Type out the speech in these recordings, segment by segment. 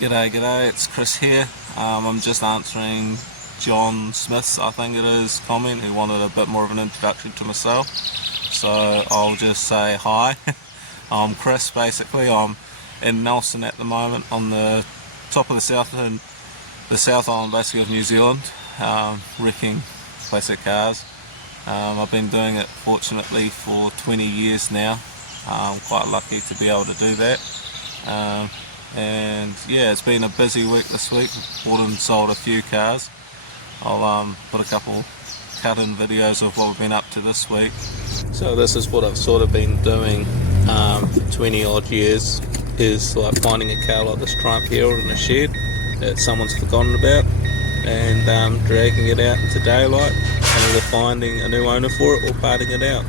G'day, it's Kris here. I'm just answering John Smith's, I think it is, comment. He wanted a bit more of an introduction to myself. So I'll just say hi. I'm Kris, basically. I'm in Nelson at the moment, on the top of the South Island basically of New Zealand, wrecking classic cars. I've been doing it fortunately for 20 years now. I'm quite lucky to be able to do that. And yeah, it's been a busy week this week. Bought and sold a few cars. I'll put a couple cut-in videos of what we've been up to this week. So this is what I've sort of been doing for 20 odd years, is like finding a car like this Triumph here in a shed that someone's forgotten about, and dragging it out into daylight and either finding a new owner for it or parting it out.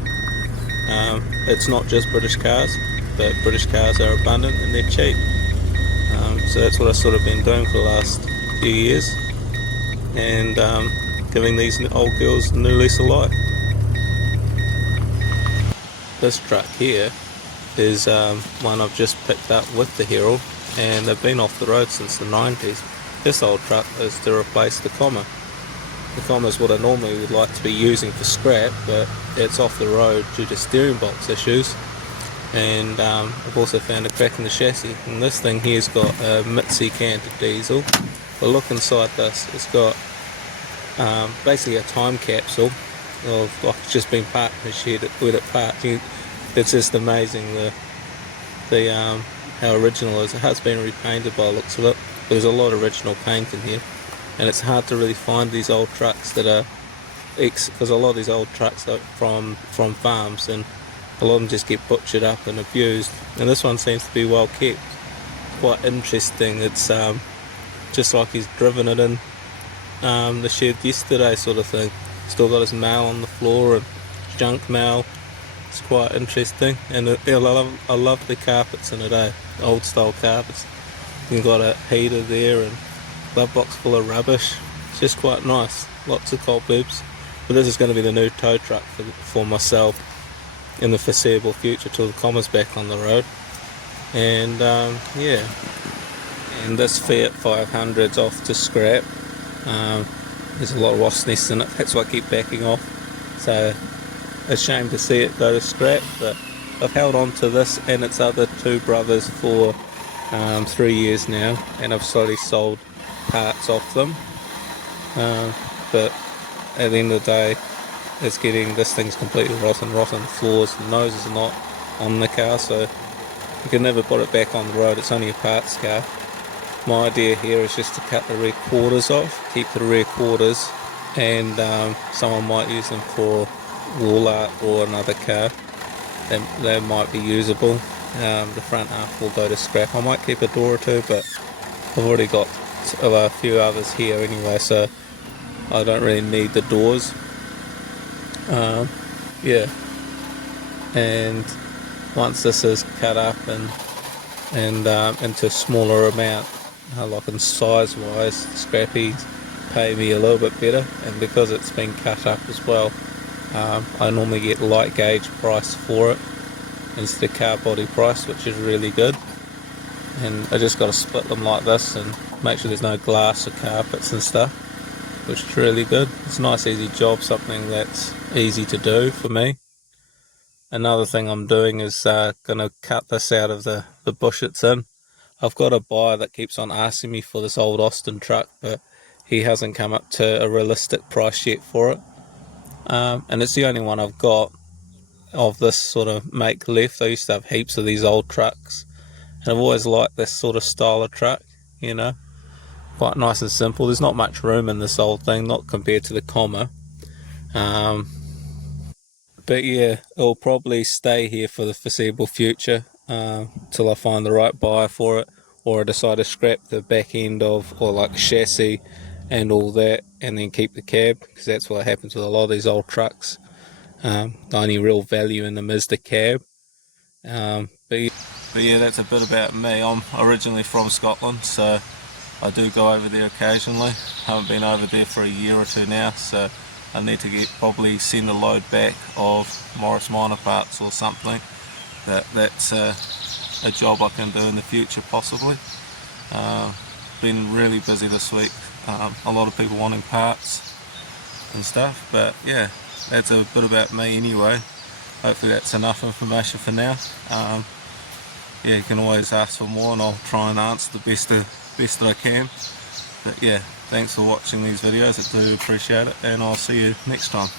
It's not just British cars, but British cars are abundant and they're cheap. So that's what I've sort of been doing for the last few years, and giving these old girls a new lease of life. This truck here is one I've just picked up with the Herald, and they've been off the road since the 90s. This old truck is to replace the Comma. The Comma is what I normally would like to be using for scrap, but it's off the road due to steering box issues. And I've also found a crack in the chassis, and this thing here's got a Mitzi canted diesel. But look inside this, it's got basically a time capsule of like it's just been parked in the shed with it parked. It's just amazing how original it is. It has been repainted by the looks of it, but there's a lot of original paint in here, and it's hard to really find these old trucks that are because a lot of these old trucks are from farms, and a lot of them just get butchered up and abused, and this one seems to be well kept. Quite interesting. It's just like he's driven it in the shed yesterday, sort of thing. Still got his mail on the floor and junk mail. It's quite interesting, and I love the carpets in it, old style carpets. You've got a heater there and glove box full of rubbish. It's just quite nice. Lots of cobwebs. But this is going to be the new tow truck for myself in the foreseeable future till the Comma's back on the road. And yeah, and this Fiat 500's off to scrap. There's a lot of wasp nests in it, that's why I keep backing off. So a shame to see it go to scrap, but I've held on to this and its other two brothers for 3 years now, and I've slowly sold parts off them. But at the end of the day, this thing's completely rotten floors. The nose is not on the car, so you can never put it back on the road. It's only a parts car. My idea here is just to cut the rear quarters off, keep the rear quarters, and someone might use them for wall art or another car. They might be usable. The front half will go to scrap. I might keep a door or two, but I've already got a few others here anyway, so I don't really need the doors. Yeah, and once this is cut up and into a smaller amount, like in size wise, scrappies pay me a little bit better, and because it's been cut up as well, I normally get light gauge price for it instead of car body price, which is really good. And I just got to split them like this and make sure there's no glass or carpets and stuff, which is really good. It's a nice easy job, something that's easy to do for me. Another thing I'm doing is going to cut this out of the bush it's in. I've got a buyer that keeps on asking me for this old Austin truck, but he hasn't come up to a realistic price yet for it. And it's the only one I've got of this sort of make left. I used to have heaps of these old trucks, and I've always liked this sort of style of truck, you know. Quite nice and simple. There's not much room in this old thing, not compared to the Comma. But yeah, it'll probably stay here for the foreseeable future till I find the right buyer for it, or I decide to scrap the back end of, or like chassis and all that, and then keep the cab, because that's what happens with a lot of these old trucks. The only real value in them is the cab. But yeah, that's a bit about me. I'm originally from Scotland, so I do go over there occasionally. Haven't been over there for a year or two now, so I need to probably send a load back of Morris Minor parts or something. That's a job I can do in the future possibly. Been really busy this week. A lot of people wanting parts and stuff, but yeah, that's a bit about me anyway. Hopefully that's enough information for now. Yeah, you can always ask for more and I'll try and answer the best that I can. But yeah, thanks for watching these videos, I do appreciate it, and I'll see you next time.